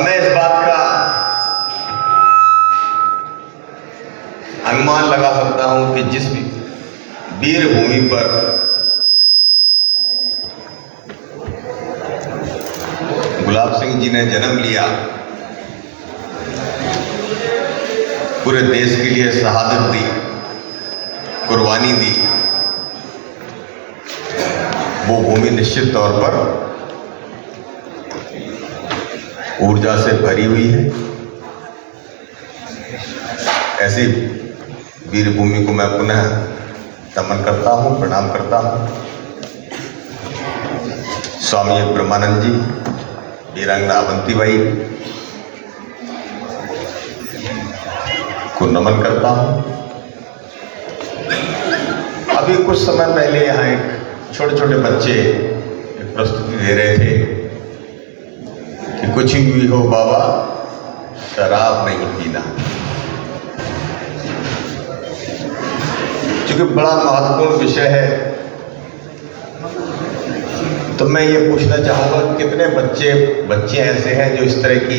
मैं इस बात का अनुमान लगा सकता हूं कि जिस वीर भूमि पर गुलाब सिंह जी ने जन्म लिया, पूरे देश के लिए शहादत दी, कुर्बानी दी, वो भूमि निश्चित तौर पर ऊर्जा से भरी हुई है। ऐसी वीर भूमि को मैं पुनः नमन करता हूँ, प्रणाम करता हूँ। स्वामी ब्रह्मानंद जी, वीरांगना अवंतीबाई को नमन करता हूँ। अभी कुछ समय पहले यहाँ एक छोटे छोटे बच्चे एक प्रस्तुति दे रहे थे कि कुछ भी हो बाबा, शराब नहीं पीना। क्योंकि बड़ा महत्वपूर्ण विषय है, तो मैं ये पूछना चाहूँगा कितने बच्चे ऐसे हैं जो इस तरह की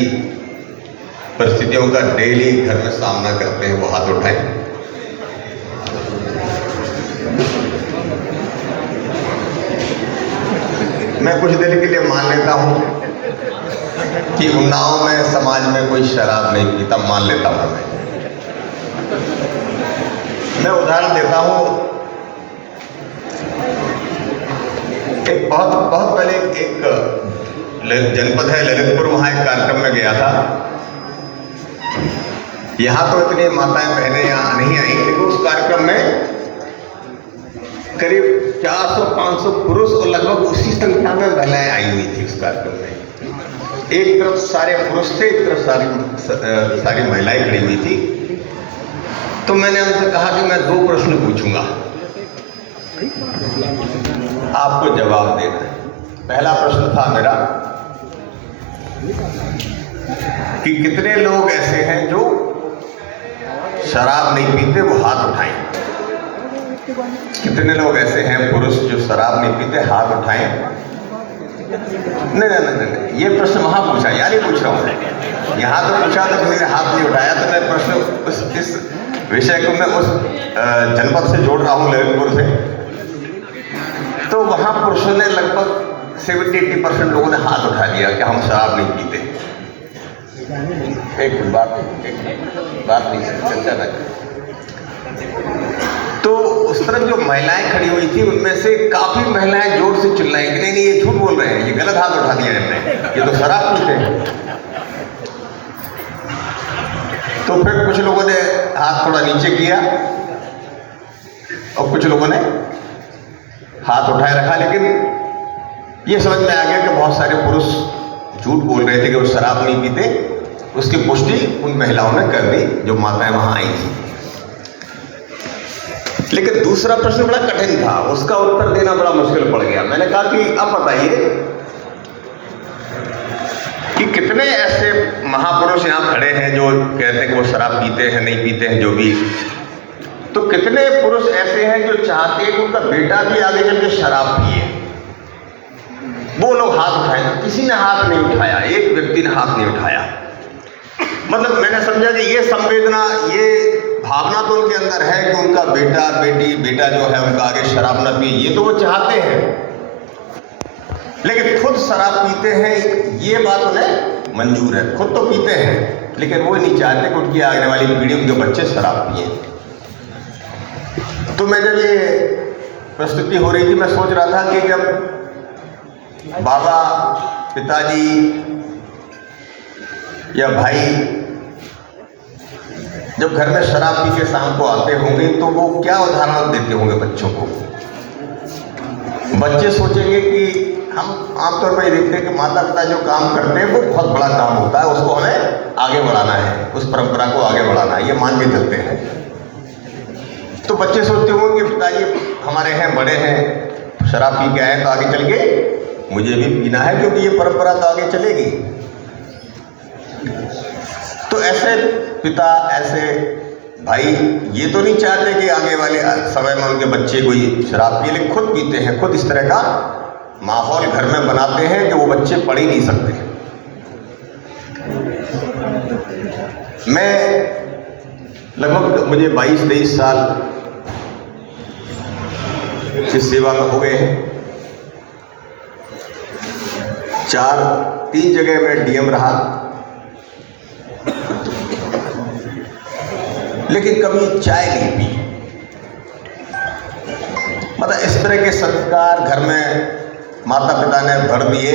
परिस्थितियों का डेली घर में सामना करते हैं, वो हाथ उठाएं। मैं कुछ देर के लिए मान लेता हूँ कि उन्नाव में समाज में कोई शराब नहीं पीता, मान लेता हूँ। मैं उदाहरण देता हूँ। एक बहुत पहले एक जनपद है ललितपुर, वहाँ एक कार्यक्रम में गया था। यहाँ तो इतनी माताएं बहनें यहाँ नहीं आई, लेकिन उस कार्यक्रम में करीब 400-500 पुरुष और लगभग उसी संख्या में महिलाएं आई हुई थी उस कार्यक्रम में। एक तरफ सारे पुरुष थे, एक तरफ सारी महिलाएं खड़ी हुई थी। तो मैंने उनसे कहा कि मैं 2 प्रश्न पूछूंगा, आपको जवाब देना है। पहला प्रश्न था मेरा कि कितने लोग ऐसे हैं जो शराब नहीं पीते, वो हाथ उठाएं। कितने लोग ऐसे हैं पुरुष जो शराब नहीं पीते, हाथ उठाएं। नहीं, ये प्रश्न वहां पूछा, यहाँ नहीं पूछ रहा हूं। यहाँ तो पूछा तो किसी ने हाथ नहीं उठाया, तो मैं प्रश्न इस विषय को मैं उस जनपद से जोड़ रहा हूँ, ललितपुर से। तो वहां पुरुषों ने लगभग 70-80% लोगों ने हाथ उठा लिया कि हम शराब नहीं पीते। एक बात नहीं चर्चा न। तो उस तरफ जो महिलाएं खड़ी हुई थी, उनमें से काफी महिलाएं जोर से चिल्लाई कि नहीं ये झूठ बोल रहे हैं, ये गलत हाथ उठा दिया इन्होंने, ये तो शराब पीते हैं। तो फिर कुछ लोगों ने हाथ थोड़ा नीचे किया और कुछ लोगों ने हाथ उठाए रखा, लेकिन ये समझ में आ गया कि बहुत सारे पुरुष झूठ बोल रहे थे कि वो शराब नहीं पीते। उसकी पुष्टि उन महिलाओं ने कर दी जो माताएं वहां आई थी। लेकिन दूसरा प्रश्न बड़ा कठिन था, उसका उत्तर देना बड़ा मुश्किल पड़ गया। मैंने कहा कि अब बताइए कि कितने ऐसे महापुरुष यहाँ खड़े हैं जो कहते हैं कि वो शराब पीते हैं, नहीं पीते हैं, जो भी। तो कितने पुरुष ऐसे हैं जो चाहते हैं कि उनका बेटा भी आगे चल के शराब पिए? वो लोग हाथ उठाए, तो किसी ने हाथ नहीं उठाया, एक व्यक्ति ने हाथ नहीं उठाया। मतलब मैंने समझा कि ये संवेदना, ये भावना तो उनके अंदर है कि उनका बेटा जो है उनका आगे शराब न पिए, ये तो वो चाहते हैं। लेकिन खुद शराब पीते हैं, ये बात उन्हें मंजूर है, खुद तो पीते हैं, लेकिन वो नहीं चाहते कि उनकी आने वाली पीढ़ी, उनके बच्चे शराब पिए। तो मैं जब ये प्रस्तुति हो रही थी, मैं सोच रहा था कि जब बाबा, पिताजी या भाई जब घर में शराब पी के शाम को आते होंगे, तो वो क्या उदाहरण देते होंगे बच्चों को। बच्चे सोचेंगे कि हम आमतौर पर ये देखते हैं कि माता पिता जो काम करते हैं वो बहुत बड़ा काम होता है, उसको हमें आगे बढ़ाना है, उस परंपरा को आगे बढ़ाना है, ये मान के चलते हैं। तो बच्चे सोचते होंगे कि पिताजी हमारे हैं, बड़े हैं, शराब पी के आए तो आगे चल के मुझे भी पीना है, क्योंकि ये परंपरा तो आगे चलेगी। तो ऐसे पिता, ऐसे भाई ये तो नहीं चाहते कि आगे वाले समय में उनके बच्चे कोई शराब पिए, लेकिन खुद पीते हैं, खुद इस तरह का माहौल घर में बनाते हैं कि वो बच्चे पढ़ ही नहीं सकते। मैं लगभग मुझे 22-23 साल की सेवा में हो गए हैं। 3 जगह में डीएम रहा, लेकिन कभी चाय नहीं पी। मतलब इस तरह के संस्कार घर में माता पिता ने भर दिए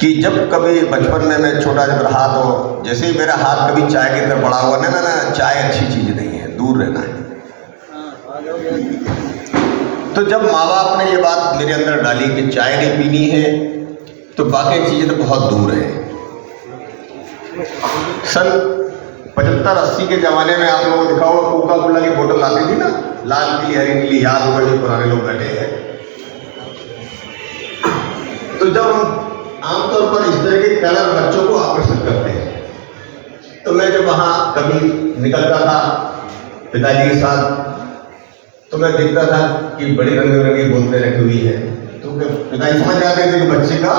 कि जब कभी बचपन में मैं छोटा जब रहा तो जैसे ही मेरा हाथ कभी चाय की तरफ बढ़ा हुआ, ना चाय अच्छी चीज नहीं है, दूर रहना है। तो जब माँ बाप ने ये बात मेरे अंदर डाली कि चाय नहीं पीनी है, तो बाकी चीजें तो बहुत दूर है। सन 75-80 के जमाने में आप लोगों को दिखा होगा कोका कोला की बोतल आती थी ना, लाल पीली हरी पीली, याद होगा जो पुराने लोग बैठे हैं। तो जब हम आमतौर पर इस तरह के कलर बच्चों को आकर्षित करते हैं, तो मैं जब वहां कभी निकलता था पिताजी के साथ, तो मैं देखता था कि बड़ी रंग बिरंगी बोतलें रखी हुई है। तो पिताजी समझ जाते थे कि बच्चे का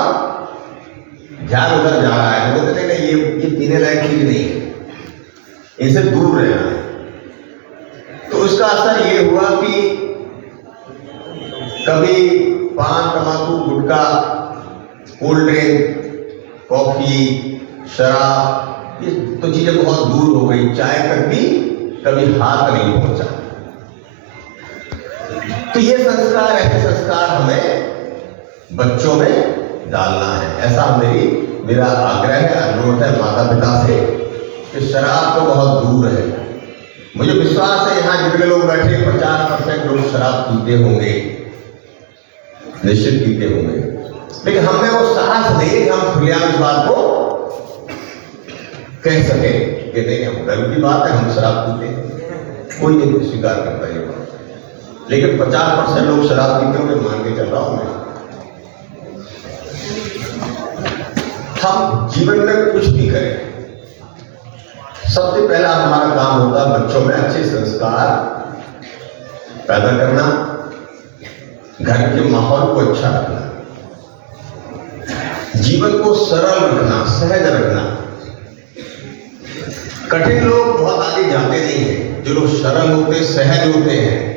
ध्यान उधर जा रहा है, बोलते थे नहीं ये पीने लायक चीज नहीं है, इनसे दूर रहना है। तो उसका असर ये हुआ कि कभी पान, तंबाकू, गुटखा, कोल्ड ड्रिंक, कॉफी, शराब, ये तो चीजें बहुत दूर हो गई। चाय तक भी कभी हाथ नहीं पहुंचा। तो ये संस्कार, ऐसे संस्कार हमें बच्चों में डालना है, ऐसा मेरा आग्रह है, अनुरोध है माता पिता से कि शराब तो बहुत दूर है। मुझे विश्वास है यहाँ जितने लोग बैठे 50% लोग शराब पीते होंगे, निश्चित पीते होंगे, लेकिन हमें वो साहस नहीं कि हम खुलेआम इस बात को कह सके कि नहीं हम गर्व की बात है हम शराब पीते हैं। कोई नहीं स्वीकार करता ये बात, लेकिन 50% लोग शराब पीते होंगे मान के चल रहा हूं मैं। हम जीवन में कुछ भी करें, सबसे पहला हमारा काम होता है बच्चों में अच्छे संस्कार पैदा करना, घर के माहौल को अच्छा रखना, जीवन को सरल रखना, सहज रखना। कठिन लोग बहुत आगे जाते नहीं हैं, जो लोग सरल होते, सहज होते हैं,